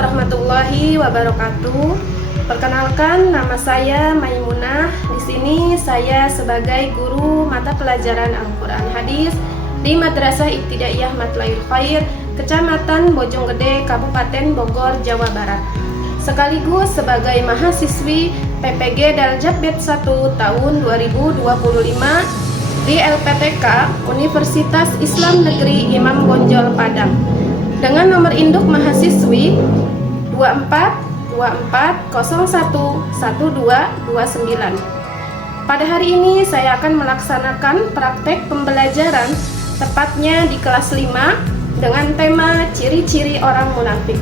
warahmatullahi wabarakatuh. Perkenalkan, nama saya Maimunah. Di sini saya sebagai guru mata pelajaran Al-Quran Hadis di Madrasah Ibtidaiyah Matlaul Khair, Kecamatan Bojonggede, Kabupaten Bogor, Jawa Barat. Sekaligus sebagai mahasiswi PPG Daljab Bet 1 tahun 2025 di LPTK Universitas Islam Negeri Imam Bonjol Padang dengan nomor induk mahasiswi 2424011229. Pada hari ini saya akan melaksanakan praktek pembelajaran tepatnya di kelas 5 dengan tema ciri-ciri orang munafik.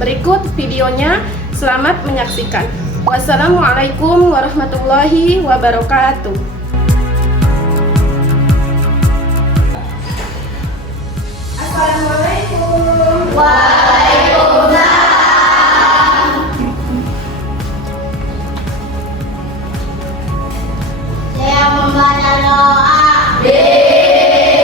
Berikut videonya, selamat menyaksikan. Wassalamualaikum warahmatullahi wabarakatuh. Assalamualaikum. Waalaikumsalam. Saya membaca doa. Bismillahirrahmanirrahim.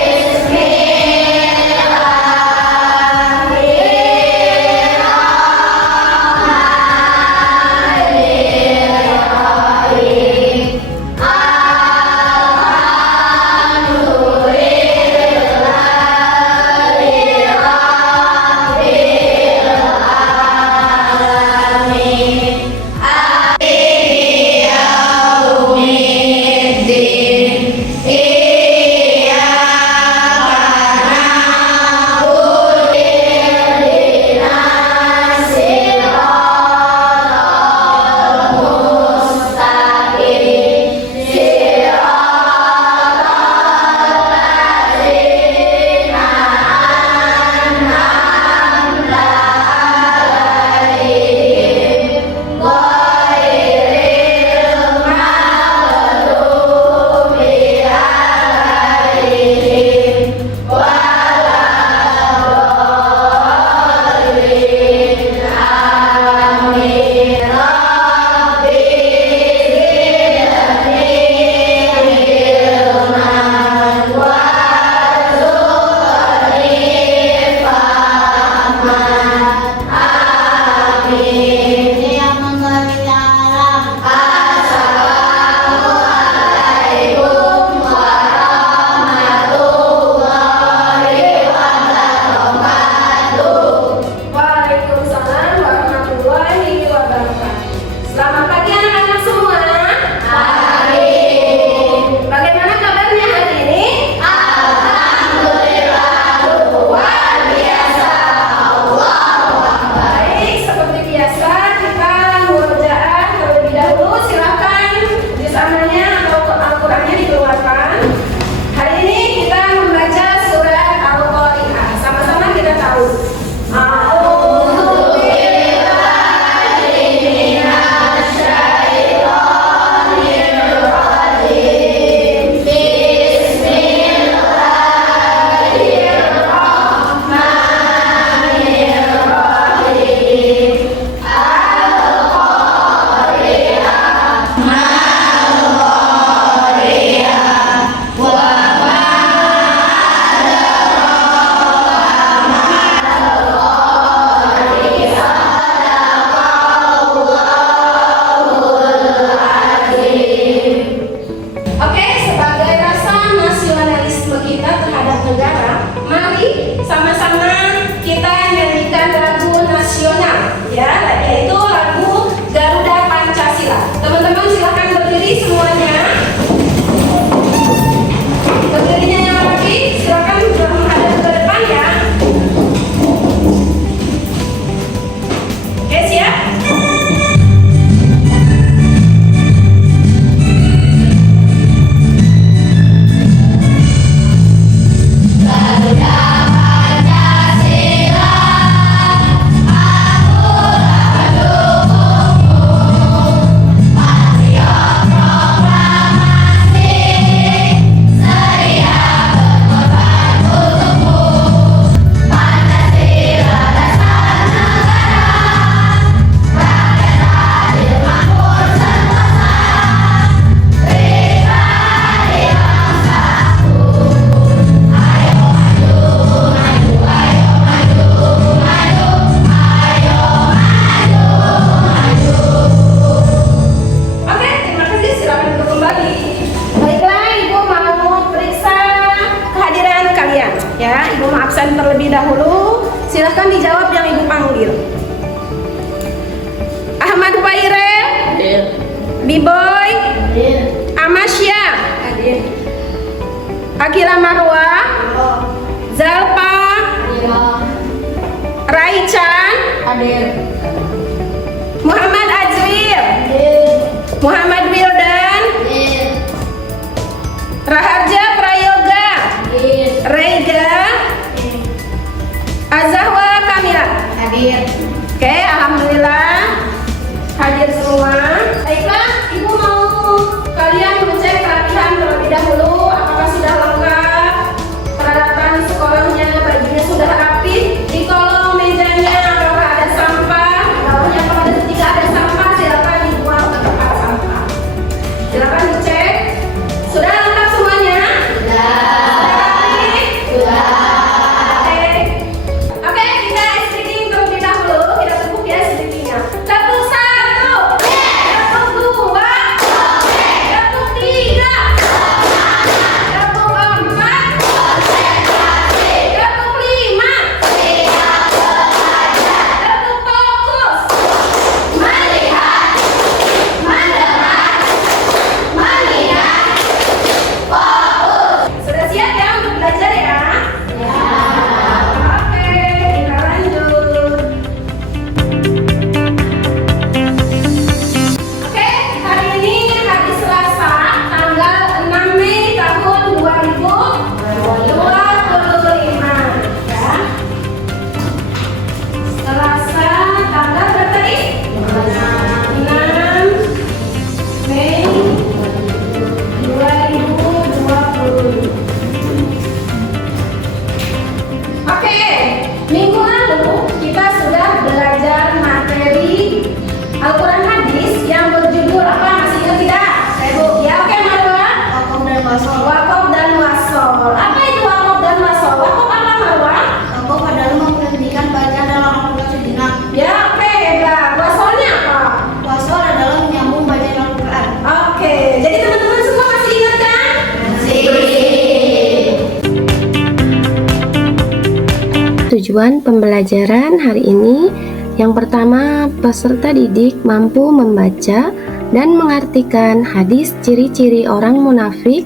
tujuan pembelajaran hari ini. Yang pertama, peserta didik mampu membaca dan mengartikan hadis ciri-ciri orang munafik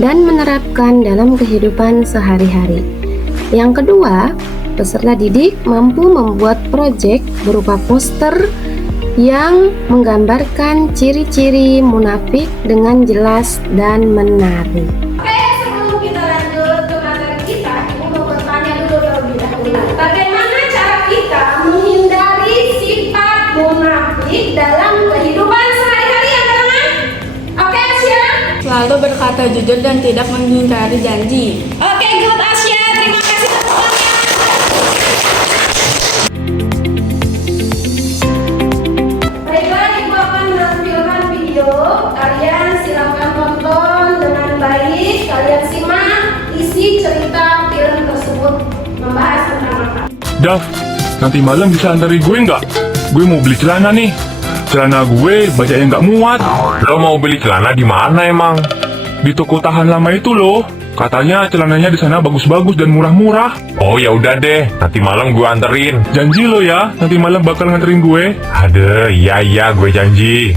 dan menerapkan dalam kehidupan sehari-hari. Yang kedua, peserta didik mampu membuat proyek berupa poster yang menggambarkan ciri-ciri munafik dengan jelas dan menarik. Oke, sebelum kita lanjut ke materi kita, Ibu mau bertanya dulu terlebih dahulu. Bagaimana cara kita menghindari sifat munafik dalam kehidupan sehari-hari ya teman-teman? Oke, Asya? Selalu berkata jujur dan tidak mengingkari janji. Oke, good Asya. Terima kasih teman-teman. Baiklah, Ibu akan menampilkan video. Kalian silakan tonton dengan baik. Kalian simak isi cerita film tersebut membahas tentang apa. Daf, nanti malam bisa antarin gue nggak? Gue mau beli celana nih. Celana gue bajanya nggak muat. Lo mau beli celana di mana emang? Di toko tahan lama itu loh. Katanya celananya di sana bagus-bagus dan murah-murah. Oh ya udah deh, nanti malam gue anterin. Janji lo ya, nanti malam bakal nganterin gue. Ada, iya gue janji.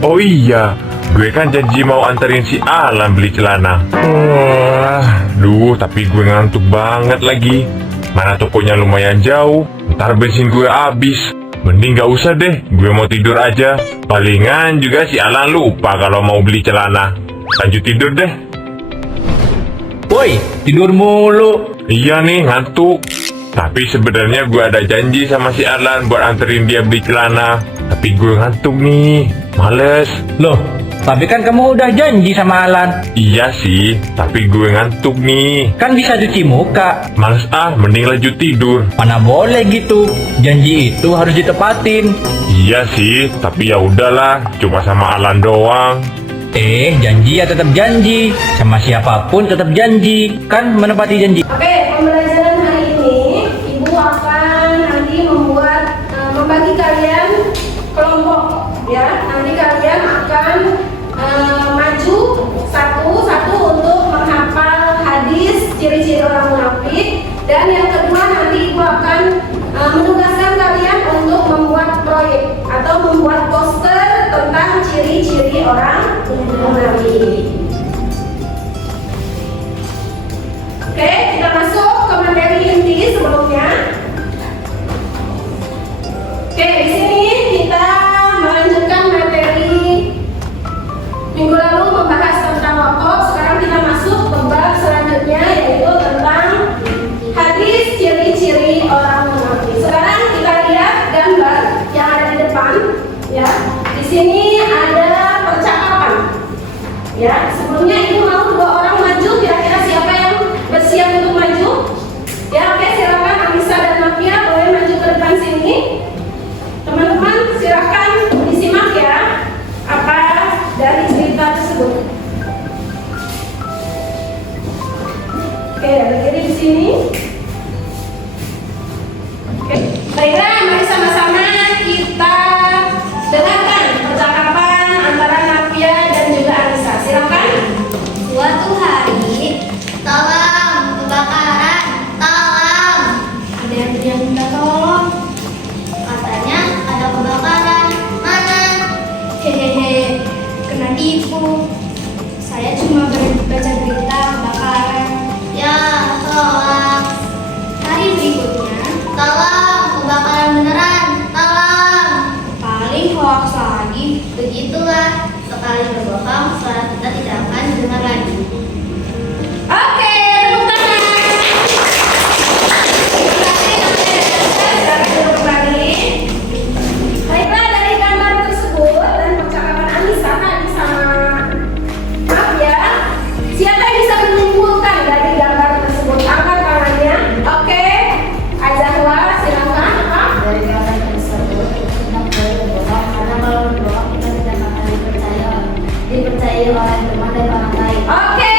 Oh iya, gue kan janji mau anterin si Alan beli celana. Wah, tapi gue ngantuk banget lagi. Mana tokonya lumayan jauh, ntar bensin gue habis. Mending gak usah deh, gue mau tidur aja. Palingan juga si Alan lupa kalau mau beli celana. Lanjut tidur deh. Woi, tidur mulu. Iya nih, ngantuk. Tapi sebenarnya gue ada janji sama si Alan buat anterin dia beli celana. Tapi gue ngantuk nih, males. Loh, tapi kan kamu udah janji sama Alan. Iya sih, tapi gue ngantuk nih. Kan bisa cuci muka. Males mending lanjut tidur. Mana boleh gitu. Janji itu harus ditepatin. Iya sih, tapi ya udahlah, cuma sama Alan doang. Janji ya tetap janji. Sama siapapun tetap janji. Kan menepati janji. Oke, pembelajaran hari ini Ibu akan nanti membagi kalian kelompok ya. Nanti kalian akan maju satu-satu untuk menghafal hadis ciri-ciri orang munafik, dan yang kedua nanti Ibu akan menugaskan kalian untuk membuat proyek atau membuat poster tentang ciri-ciri orang munafik. Oke, kita masuk ke materi inti sebelumnya. Oke, di sini kita melanjutkan materi minggu lalu membahas tentang wakaf. Sekarang kita masuk ke bab selanjutnya, yaitu tentang hadis ciri-ciri orang munafik. Sekarang kita lihat gambar yang ada di depan. Ya, di sini ada percakapan. Ya, sebelumnya Ibu mau dua orang maju. Kira-kira siapa yang bersiap untuk maju? Ya, oke, silakan Anissa dan Mafia boleh maju ke depan sini. Teman-teman, silakan disimak ya apa dari cerita tersebut. Oke, berdiri di sini. Oke, baiklah, mari sama-sama kita dengarkan percakapan antara Mafia dan juga Anissa. Silakan. Suatu hari, tolong kebakaran, tolong. Ada yang minta tolong. Katanya ada kebakaran. Mana? Hehehe, kena tipu. Saya cuma baca berita kebakaran. Ya, tolong. Hari berikutnya, tolong kebakaran beneran, tolong. Paling hoax lagi. Begitulah, sekali berbohong, suara kita tidak akan didengar lagi. Oke, tepuk tangan. Silakan duduk kembali. Baiklah, dari gambar tersebut dan percakapan Anissa tadi sama Mafia, siapa yang bisa menyimpulkan dari gambar tersebut? Angkat tangannya. Oke, Azahwa, silakan. Dari gambar tersebut, kita boleh berbohong karena kalau berbohong kita tidak akan dipercayai oleh teman dan orang lain. Oke,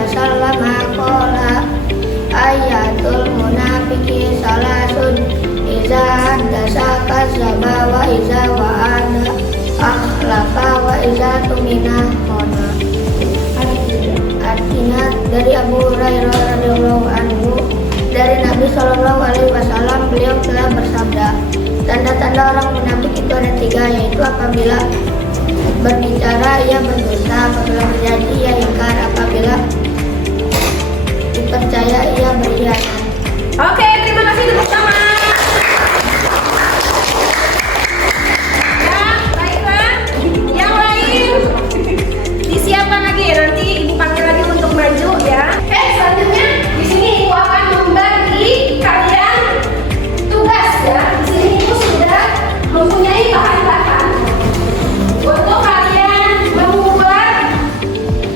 wasallam qala ayatul munafiqi salasun iza haddasa kadzdzaba wa iza wa'ada akhlafa wa iza tumina khana. Artinya dari Abu Hurairah radhiyallahu anhu dari Nabi Shallallahu Alaihi Wasallam, beliau telah bersabda, tanda-tanda orang munafik itu ada 3, yaitu apabila berbicara ia berdusta, apabila berjanji ia ingkar, apabila dipercaya ia berkhianat. Oke, terima kasih tepuk tangan. Ya, baiklah. Yang lain disiapkan lagi, nanti ibu panggil lagi untuk maju ya. Oke, selanjutnya di sini ibu akan membagi kalian tugas ya. Di sini ibu sudah mempunyai bahan-bahan untuk kalian membuat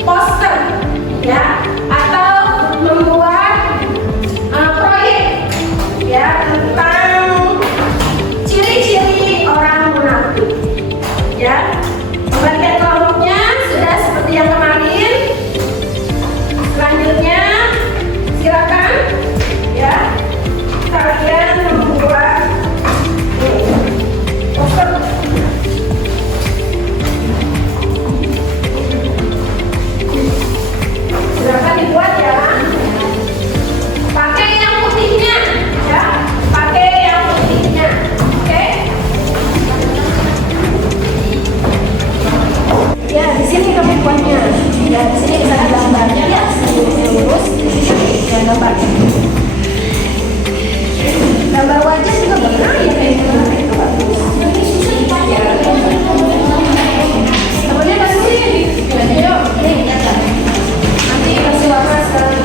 poster ya, atau membuat proyek ya tentang ciri-ciri orang munafik ya. Pembagian kelompoknya sudah seperti yang kemarin. Selanjutnya silakan ya kalian membuat poster. Silakan dibuat ya. Pakai yang putihnya ya. Pakai yang putihnya. Oke? Ya, di sini kami buatnya. Ya, di sini bisa ada gambarnya ya. Lurus. Ya, gambar. Gambar wajah juga benar ya kayak gitu. Itu bagus. Ya. Temennya kasih sini. Ayo, nih, ya kan. Nanti kasih warna sekarang.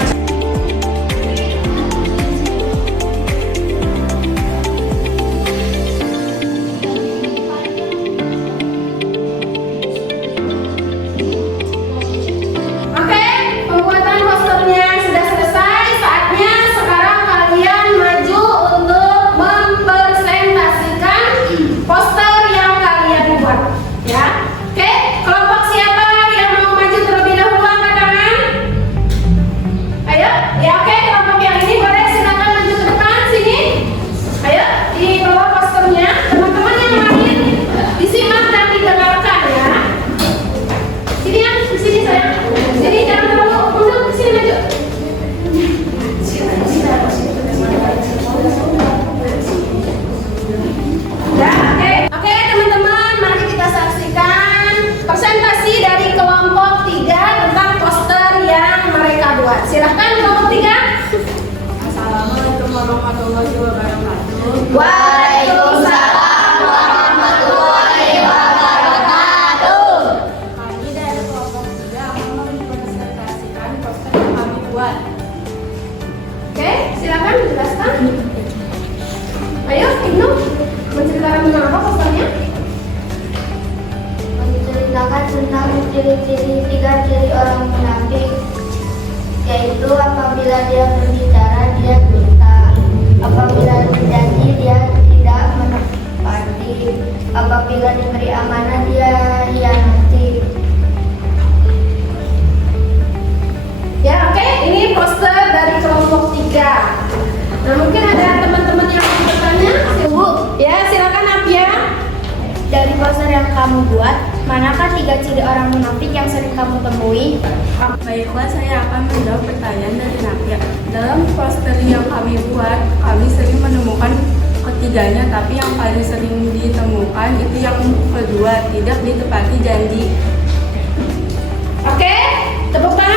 Oke, pembuatan posternya sudah selesai. Saatnya sekarang kalian maju untuk mempresentasikan poster yang kalian buat. Ya, oke. Kelompok siapa yang mau maju terlebih dahulu angkat tangan? Ayo, ya oke. Kelompok yang ini boleh silakan maju ke depan sini. Ayo, dibawa posternya. Teman-teman yang lain disimak dan didengarkan ya. Sini ya, di sini sayang. Sini jangan terlalu mundur, ke sini maju. Ya, oke. Oke, teman-teman, mari kita saksikan presentasi dari kelompok 3 tentang poster yang mereka buat. Silahkan kelompok 3. Assalamualaikum warahmatullahi wabarakatuh. Waalaikumsalam warahmatullahi wabarakatuh. Kami dari kelompok 3 akan mempresentasikan poster yang kami buat. Oke, silakan dijelaskan. Ayo, Ibnu, menceritakan tentang apa posternya? Menceritakan tentang ciri-ciri 3 ciri orang munafik, yaitu apabila dia berbicara dia dusta, apabila berjanji dia tidak menepati, apabila diberi amanah dia hianati. Ya, oke, ini poster dari kelompok 3. Nah, mungkin ada teman-teman yang mau bertanya. Bu, ya silakan Apia. Dari poster yang kamu buat, manakah 3 ciri orang munafik yang sering kamu temui? Baiklah, saya akan menjawab pertanyaan dari Nadia. Dalam poster yang kami buat, kami sering menemukan ketiganya, tapi yang paling sering ditemukan itu yang kedua, tidak ditepati janji. Oke, tepuk tangan.